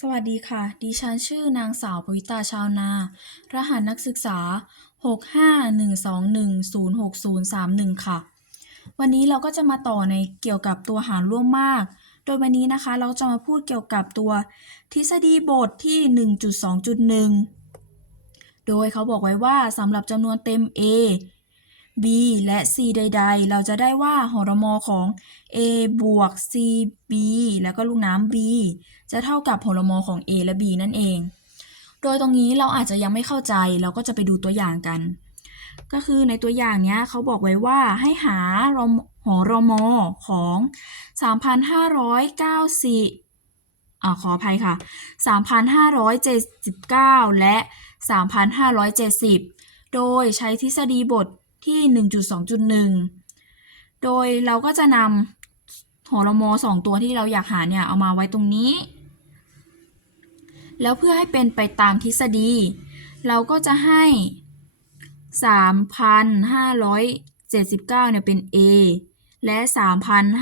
สวัสดีค่ะ ดิฉันชื่อนางสาวปวิตาชาวนา รหัสนักศึกษา 65121063031 ค่ะ วันนี้เราก็จะมาต่อในเกี่ยวกับตัวหารร่วมมาก โดยวันนี้นะคะเราจะมาพูดเกี่ยวกับตัว ทฤษฎีบทที่ 1.2.1 โดยเขาบอกไว้ว่าสำหรับจำนวนเต็ม A B และ C ใด ๆ เราจะได้ว่าหรมของ A บวก C B แล้วก็ลูกน้ำ B จะเท่ากับหรมของ A และ B นั่นเอง โดยตรงนี้เราอาจจะยังไม่เข้าใจ เราก็จะไปดูตัวอย่างกัน ก็คือในตัวอย่างเนี้ยเขาบอกไว้ว่าให้หารมหรมของ 3,590อ่าขออภัยค่ะ 3,579 และ 3,570 โดยใช้ทฤษฎีบท ที่ 1.2.1 โดยเราก็จะนำหรมสองตัวที่เราอยากหาเนี่ย เอามาไว้ตรงนี้ แล้วเพื่อให้เป็นไปตามทฤษฎี เราก็จะให้ 3,579 เนี่ยเป็น A และ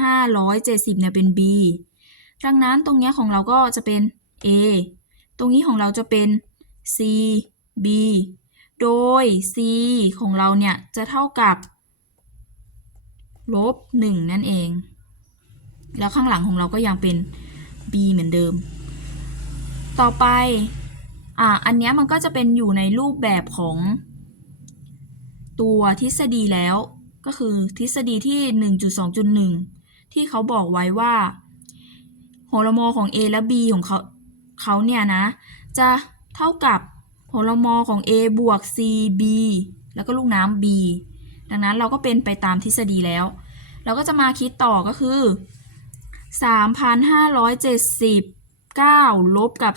3,570 เนี่ยเป็น B ดังนั้นตรงเนี้ยของเราก็จะเป็น A ตรงนี้ของเราจะเป็น C B โดย C ของเราเนี่ย จะเท่ากับลบ1นั่นเอง แล้วข้างหลังของเราก็ยังเป็น B เหมือนเดิม ต่อไป อ่า อันเนี้ยมันก็จะเป็นอยู่ในรูปแบบของตัวทฤษฎีแล้ว ก็คือทฤษฎีที่ 1.2.1 ที่เขาบอกไว้ว่าหรมของ A และ B ของเขาเขาเนี่ยนะ จะเท่ากับ หรมอของ A บวก C B แล้วก็ลูกน้ำ B ดังนั้นเราก็เป็นไปตามทฤษฎีแล้ว เราก็จะมาคิดต่อก็คือ 3,570 9ลบกับ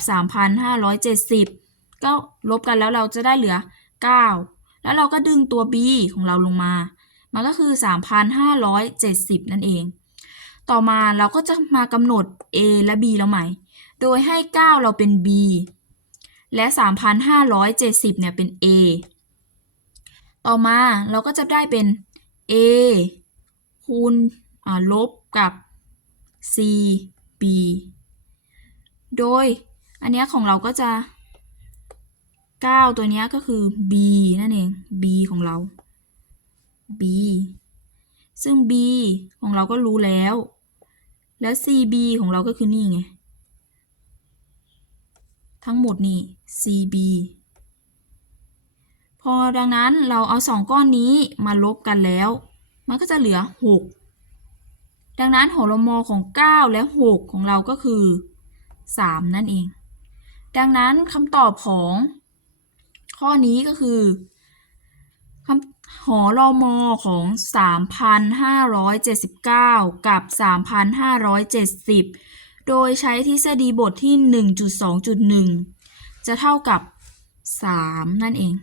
3,570 ก็ลบกันแล้วเราจะได้เหลือ 9 แล้วเราก็ดึงตัว b ของเราลงมา มันก็คือ 3,570 นั่นเอง ต่อมาเราก็จะมากำหนด a และ b เราใหม่ โดยให้ 9 เราเป็น b และ 3,570 เนี่ยเป็น a ต่อมาเราก็จะได้เป็น a คูณลบกับ c b โดยอันเนี้ยของเราก็จะ 9 ตัวเนี้ยก็คือ b นั่นเอง b ของเรา b ซึ่ง b ของเราก็รู้แล้ว แล้ว cb ของเราก็คือนี่ไง ทั้งหมดนี่ cb พอดังนั้นเราเอาสองก้อนนี้มาลบกันแล้ว มันก็จะเหลือ 6 ดังนั้นหรมของ 9 และ 6 ของเราก็คือ 3 นั่นเอง ดังนั้นคำตอบของ ข้อนี้ก็คือคำหอรอมอของ 3,579 กับ 3,570 โดยใช้ทฤษฎีบทที่ 1.2.1 จะเท่ากับ 3 นั่นเอง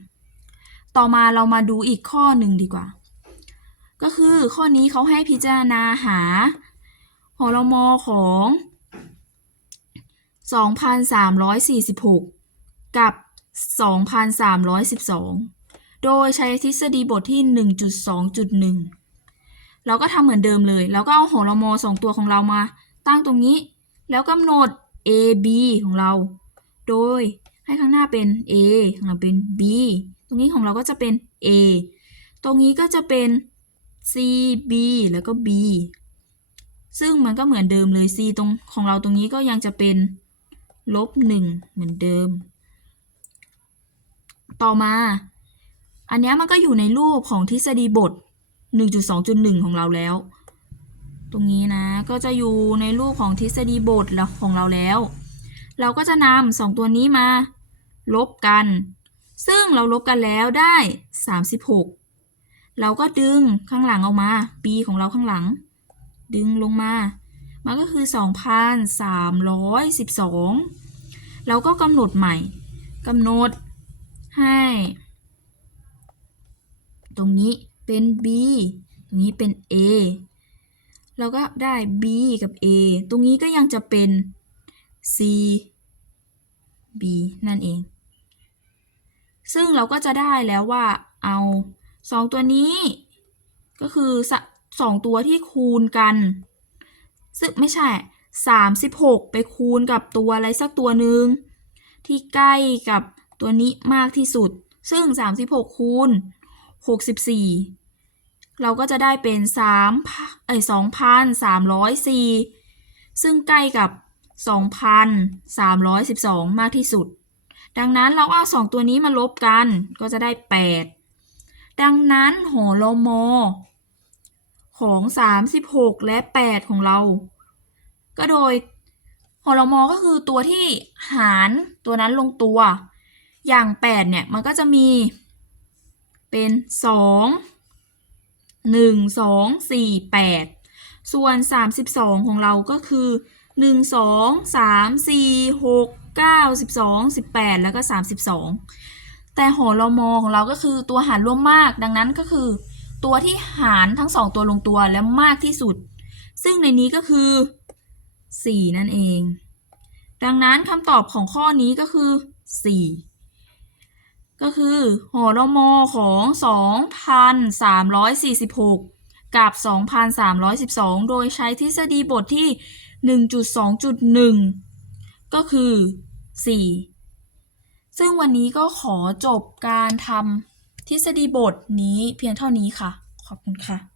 ต่อมาเรามาดูอีกข้อหนึ่งดีกว่า ก็คือข้อนี้เขาให้พิจารณาหาหอรมอของ 2,346 กับ 2,312 โดยใช้ทฤษฎีบทที่ 1.2.1 เราก็ทำเหมือนเดิมเลย แล้วก็เอาหอรมอสองตัวของเรามาตั้งตรงนี้ แล้วกำหนด a b ของเรา โดยให้ข้างหน้าเป็น a ของเราเป็น b ตรงนี้ของเราก็จะเป็น a ตรงนี้ก็จะเป็น c b แล้วก็ b ซึ่งมันก็เหมือนเดิมเลย c ตรงของเราตรงนี้ก็ยังจะเป็นลบหนึ่งเหมือนเดิม ต่อมา อันนี้มันก็อยู่ในรูปของทฤษฎีบท 1.2.1 ของเราแล้ว ตรงนี้นะ ก็จะอยู่ในรูปของทฤษฎีบทของเราแล้ว เราก็จะนำสองตัวนี้มา ลบกัน ซึ่งเราลบกันแล้วได้ 36 เราก็ดึงข้างหลังออกมา b ของเราข้างหลัง ดึงลงมา มันก็คือ 2,312 เราก็กำหนดใหม่กำหนดให้ ตรงนี้เป็น b ตรงนี้เป็น a เราก็ได้ b กับ a ตรงนี้ก็ยังจะเป็น c b นั่นเอง ซึ่งเราก็จะได้แล้วว่าเอาสองตัวนี้ ก็คือสองตัวที่คูณกัน ซึ่งไม่ใช่ 36 ไปคูณกับตัวอะไรสักตัวหนึ่งที่ใกล้กับตัวนี้มากที่สุด ซึ่ง 36 คูณ 64 เราก็จะได้เป็น3เอ้ย2,304 ซึ่งใกล้กับ 2,312 มากที่สุด ดังนั้นเราเอาสองตัวนี้มาลบกันก็จะได้ 8 ดังนั้นหอลมของ 36 และ 8 ของเรา ก็โดยหอลมก็คือตัวที่หารตัวนั้นลงตัว อย่าง 8 เนี่ย มันก็จะมีเป็น 2 1 2 4 8ส่วน32ของเราก็คือ1 2 3 4 6 9 12 18แล้วก็32แต่หอลมอของเราก็คือตัวหารร่วมมากดังนั้นก็คือ ตัวที่หารทั้งสองตัวลงตัวและมากที่สุด ซึ่งในนี้ก็คือ 4 นั่นเอง ดังนั้นคำตอบของข้อนี้ก็คือ 4 ก็คือหอรมอของ 2,346 กับ 2,312 โดยใช้ทฤษฎีบทที่ 1.2.1 ก็คือ 4 ซึ่งวันนี้ก็ขอจบการทำทฤษฎีบทนี้เพียงเท่านี้ค่ะ ขอบคุณค่ะ